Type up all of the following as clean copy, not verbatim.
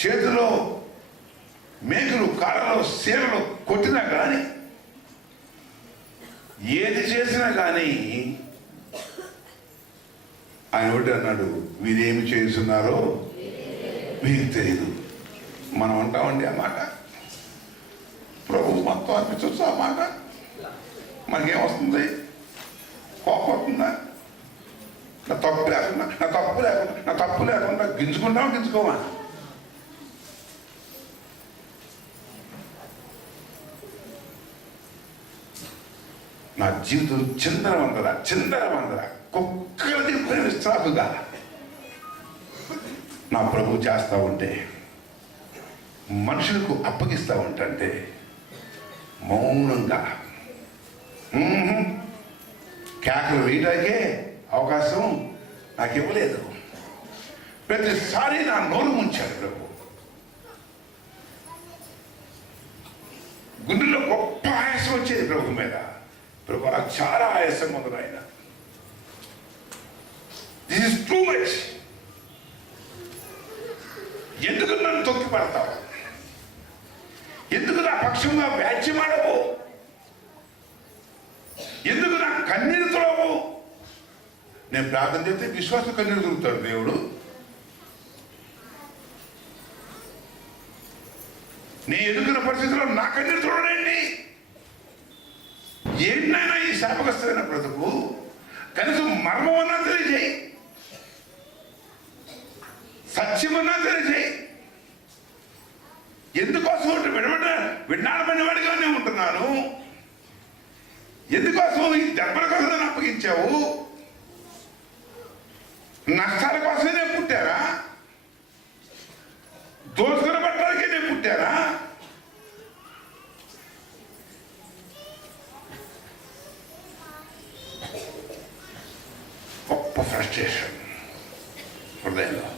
చేతిలో మేకులు, కాళ్ళలో సీరలు కొట్టినా కానీ, ఏది చేసినా కానీ ఆయన ఒకటి అన్నాడు, మీరేమి చేస్తున్నారో మీకు తెలియదు. మనం అంటామండి ఆ మాట, ప్రభు మొత్తం అనిపించవచ్చు ఆ మాట. మనకేమొస్తుంది? కోపం వస్తుందా? నా తప్పు లేకుండా గింజుకోమా? నా జీవితం చిందరవందర కుక్కలది ప్రేమిస్తాకుగా నా ప్రభు చేస్తా ఉంటే, మనుషులకు అప్పగిస్తా ఉంటే మౌనంగా కేకలు వేయడానికే అవకాశం నాకు ఇవ్వలేదు. ప్రతిసారి నా నోరు ముంచాడు ప్రభు. గుండెల్లో గొప్ప ఆయాసం వచ్చేది ప్రభు మీద. ప్రభు నాకు చాలా ఆయాసం ఉంది ఆయన. This is too much. ఎందుకు నన్ను తొక్కి పడతావు? ఎందుకు నా పక్షంగా వ్యాజ్యమాడవు? ఎందుకు నా కన్నీరు తొలవు? నేను ప్రార్థన చేస్తే విశ్వాసం కన్నీరు తొలుగుతాడు దేవుడు. నేను ఎదుగుతున్న పరిస్థితుల్లో నా కన్నీరు చూడండి. ఏంటైనా ఈ శాపగ్రస్తమైన బ్రతుకు, కనీసం మర్మమన్నా తెలియజేయి, సత్యమన్నా తెలియజేయి. ఎందుకోసం విన్నాడమైన వాడిగానే ఉంటున్నాను. ఎందుకోసం ఈ దెబ్బల కోసం అప్పగించావు? నష్టాల కోసమే పుట్టారా? దోచుకున్న పట్టడానికే నేను పుట్టారా? గొప్ప ఫ్రస్ట్రేషన్ హృదయంలో.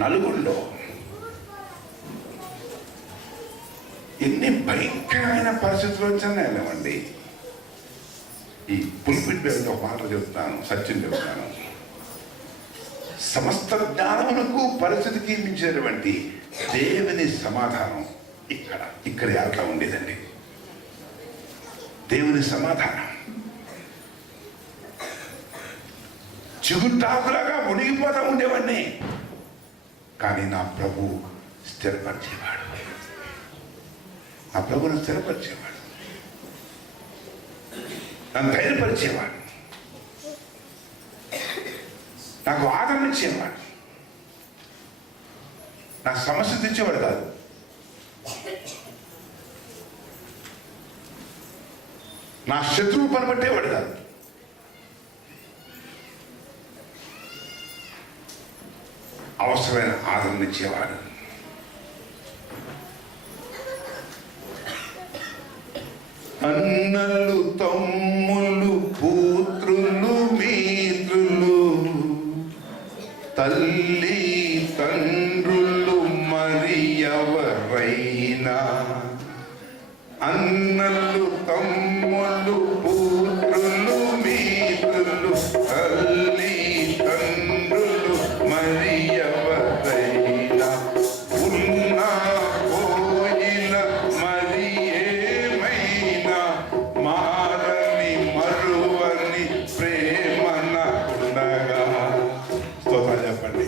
నలుగురిలో ఎన్ని భయంకరమైన పరిస్థితులు వచ్చానే వెళ్ళమండి. ఈ పుల్పిట్ మీద ఒక మాట చెబుతాను, సత్యం చెబుతాను. సమస్త జ్ఞానమునకు పరిస్థితికి మించినటువంటి దేవుని సమాధానం ఇక్కడ అట్లా ఉండేదండి. దేవుని సమాధానం చిగుటాకులాగా మునిగిపోతా ఉండేవాడిని. కానీ నా ప్రభు స్థిరపరిచేవాడు. నా ప్రభును స్థిరపరిచేవాడు, నన్ను ధైర్యపరిచేవాడు, నాకు ఆదరణ ఇచ్చేవాడు. నా సమస్య తెచ్చేవాడు కాదు. నా శత్రువు పనిపట్టేవాడు కాదు. అవసరమైన ఆదరణ ఇచ్చేవాడు. అన్నలు, తమ్ములు, పుత్రులు, మిత్రులు, తల్లి తండ్రులు, మరి ఎవరైనా, అన్నలు, తమ్ములు, పుత్రులు, మిత్రులు, తల్లి తండ్రులు, మరి ఎవరైనా, ఉన్నా పోయిన మరి ఏమైనా, మారని మరువని ప్రేమ నాకుండగా. స్తోత్రం చెప్పండి.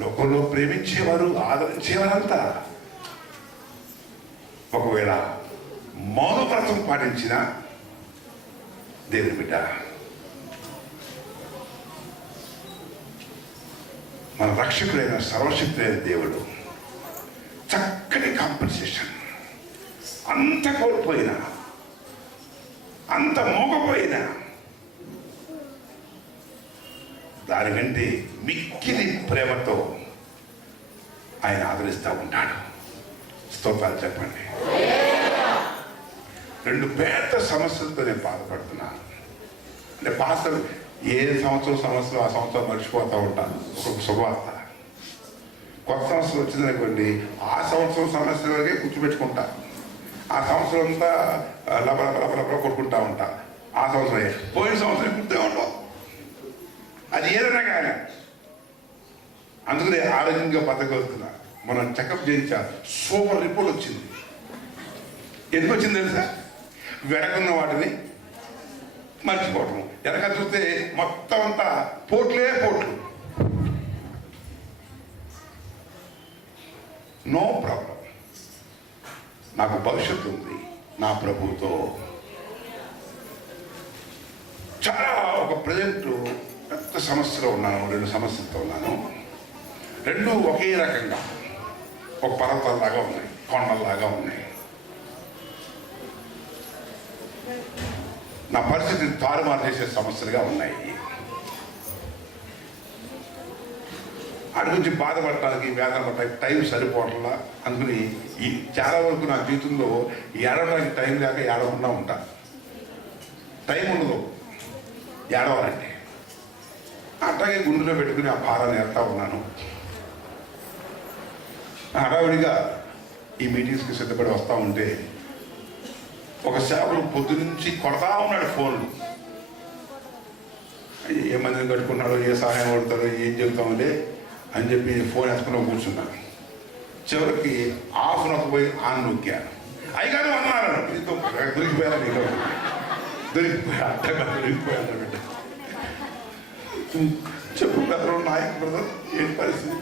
లోకంలో ప్రేమించేవారు, ఆదరించేవారంతా ఒకవేళ మౌనవ్రతం పాటించిన దేవుని బిడ్డ, మన రక్షకుడైన సర్వశక్తుడైన దేవుడు చక్కటి కాంపెన్సేషన్. అంత కోల్పోయినా, అంత మోగపోయినా, దానికంటే మిక్కిలి ప్రేమతో ఆయన ఆదరిస్తూ ఉంటాడు. స్తోత్రాలు చెప్పండి. 2 పెద్ద సమస్యలతో నేను బాధపడుతున్నాను. అంటే పాస్టర్ ఏ సమస్యలు ఆ సంవత్సరం మర్చిపోతూ ఉంటాను. ఒక శుభవార్త, కొత్త సంవత్సరం వచ్చిందనుకోండి, ఆ సంవత్సరం సమస్యలకే కూర్చోబెట్టుకుంటాను. ఆ సంవత్సరం అంతా లబల కొట్టుకుంటా ఉంటా. ఆ సంవత్సరం పోయిన సంవత్సరం గుర్తే ఉండవు. అది ఏదైనా కానీ అందుకనే ఆరోగ్యంగా బతకగలుగుతున్నా. మనం చెకప్ చేయించా, సూపర్ రిపోర్ట్ వచ్చింది. ఎందుకు వచ్చింది తెలుసా? వెనకున్న వాటిని మర్చిపోవటం. వెనక చూస్తే మొత్తం అంతా పోట్లే పోట్లు. నో ప్రాబ్లం, నాకు భవిష్యత్తు ఉంది నా ప్రభుతో. చాలా ఒక ప్రజెంట్ పెద్ద సమస్యలో ఉన్నాను, 2 సమస్యలతో ఉన్నాను. 2 ఒకే రకంగా ఒక పర్వతాల్లాగా ఉన్నాయి, కొండల్లాగా ఉన్నాయి. నా పరిస్థితిని తారుమారు చేసే సమస్యలుగా ఉన్నాయి. వాటి గురించి బాధపడటానికి, వేదన పడటానికి టైం సరిపోవట్లా. అందుకని ఈ చాలా వరకు నా జీవితంలో ఏడవడానికి టైం లేక ఏడవకుండా ఉంటా. టైం ఉండదు ఏడవాలంటే. అట్లాగే గుండెలో పెట్టుకుని ఆ భారాన్ని వెళ్తా ఉన్నాను. హడావిడిగా ఈ మీటింగ్స్కి సిద్ధపడి వస్తూ ఉంటే ఒక సేవకుడు పొద్దు నుంచి కొడతా ఉన్నాడు ఫోన్లు. ఏ మందిని కట్టుకున్నాడో, ఏ సహాయం పడతాడో, ఏం చెబుతామంటే అని చెప్పి ఫోన్ వేసుకుని కూర్చున్నాను. చివరికి ఆఫ్ నొక్కపోయి ఆన్ నొక్కాను. అయ్యగారు అన్నారు, దొరికిపోయాను, దొరికిపోయాను బిడ్డ. చెప్పు బ్రదరు, నాయక్ బ్రదర్, ఏంటి పరిస్థితి?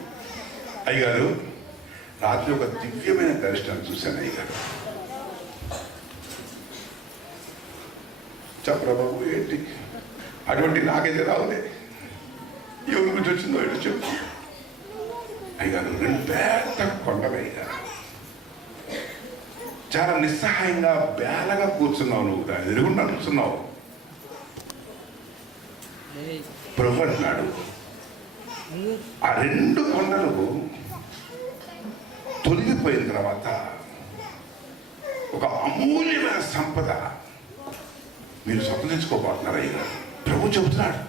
అయ్యగారు, రాత్రి ఒక దివ్యమైన దర్శనాన్ని చూశాను అయ్యగారు. చెప్పరా బాబు, ఏంటి? అటువంటి నాకైతే రావులే, ఎవరి గురించి వచ్చిందో ఏంటో చెప్పు. అయ్యగారు, 2 పెద్ద కొండలు అయ్యారు. చాలా నిస్సహాయంగా బేలగా కూర్చున్నావు, నువ్వు దాని ఎదురుగుండా కూర్చున్నావు. ప్రభు అంటున్నాడు, ఆ 2 కొండలు తొలగిపోయిన తర్వాత ఒక అమూల్యమైన సంపద మీరు సంపాదించుకోబోతున్నారు అయ్యారు. ప్రభు చెబుతున్నాడు,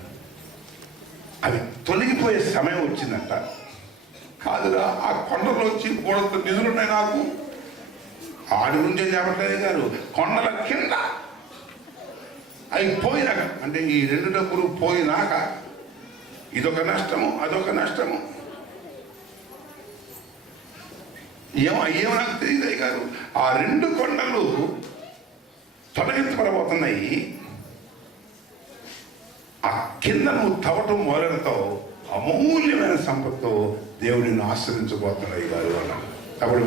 అవి తొలగిపోయే సమయం వచ్చిందంట. కాదురా, ఆ కొండలోంచి గోడంత నిధులున్నాయి నాకు. ఆడి గురించి చెప్పట్లేదు గారు, కొండల కింద అవి పోయినాక, అంటే ఈ 2 డబ్బులు పోయినాక ఇదొక నష్టము, అదొక నష్టము. ఏమో నాకు తెలియదు అయ్యారు. ఆ 2 కొండలు తొలగించబడబోతున్నాయి. ఆ కింద నువ్వు తవ్వటం మొదలెడతావు, అమూల్యమైన సంపత్తో దేవుడిని ఆశ్రయించబోతున్నాయి గారు అన్నాడు. తప్పుడు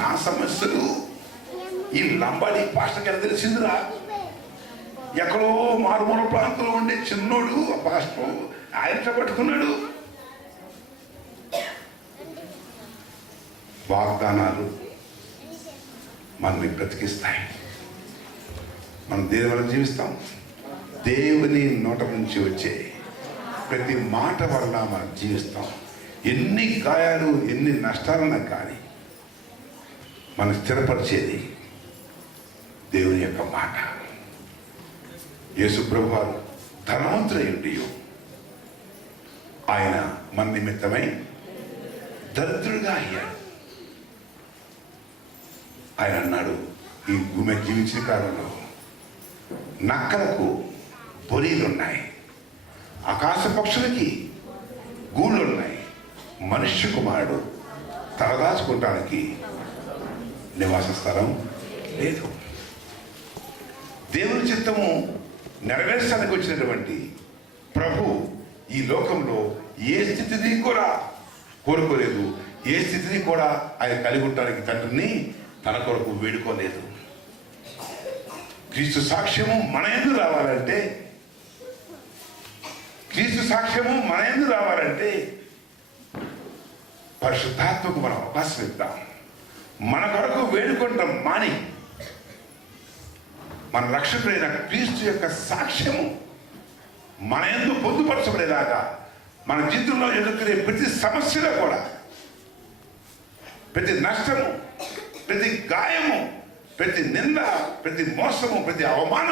నా సమస్యలు ఈ లంబాడి పాస్టర్కి ఎలా తెలిసిందిరా? ఎక్కడో మారుమూల ప్రాంతంలో ఉండే చిన్నోడు పాస్టర్ ఆయన పట్టుకున్నాడు. వాగ్దానాలు మనల్ని బ్రతికిస్తాయి. మనం దేని వల్ల జీవిస్తాం? దేవుని నోట నుంచి వచ్చే ప్రతి మాట వల్ల మనం జీవిస్తాం. ఎన్ని గాయాలు, ఎన్ని నష్టాలన్నా కానీ మనం స్థిరపరిచేది దేవుని యొక్క మాట. యేసు ప్రభువు వారు ధనవంతుడై ఆయన మన నిమిత్తమై దరిద్రుడిగా అయ్యాడు. ఆయన అన్నాడు, ఈ భూమి జీవించిన కాలంలో నక్కలకు బొరీలున్నాయి, ఆకాశ పక్షులకి గూళ్ళున్నాయి, మనుష్య కుమారుడు తలదాచుకోవటానికి నివాస స్థలం లేదు. దేవుని చిత్తము నెరవేర్చడానికి వచ్చినటువంటి ప్రభు ఈ లోకంలో ఏ స్థితిని కూడా కోరుకోలేదు. ఏ స్థితిని కూడా ఆయన కలిగి ఉండడానికి తండ్రిని తన కొరకు వేడుకోలేదు. క్రీస్తు సాక్ష్యము మన యందు రావాలంటే, క్రీస్తు సాక్ష్యము మన యందు రావాలంటే పరిశుద్ధాత్మకు మనం అవకాశం ఇద్దాం. మన కొరకు వేడుకుంటాం మాని మన రక్షకుడైన క్రీస్తు యొక్క సాక్ష్యము మన యందు పొందుపరచబడేదాకా మన జీవితంలో ఎదుర్కొనే ప్రతి సమస్యలో కూడా, ప్రతి నష్టము, ప్రతి గాయము, ప్రతి నింద, ప్రతి మోసము, ప్రతి అవమానం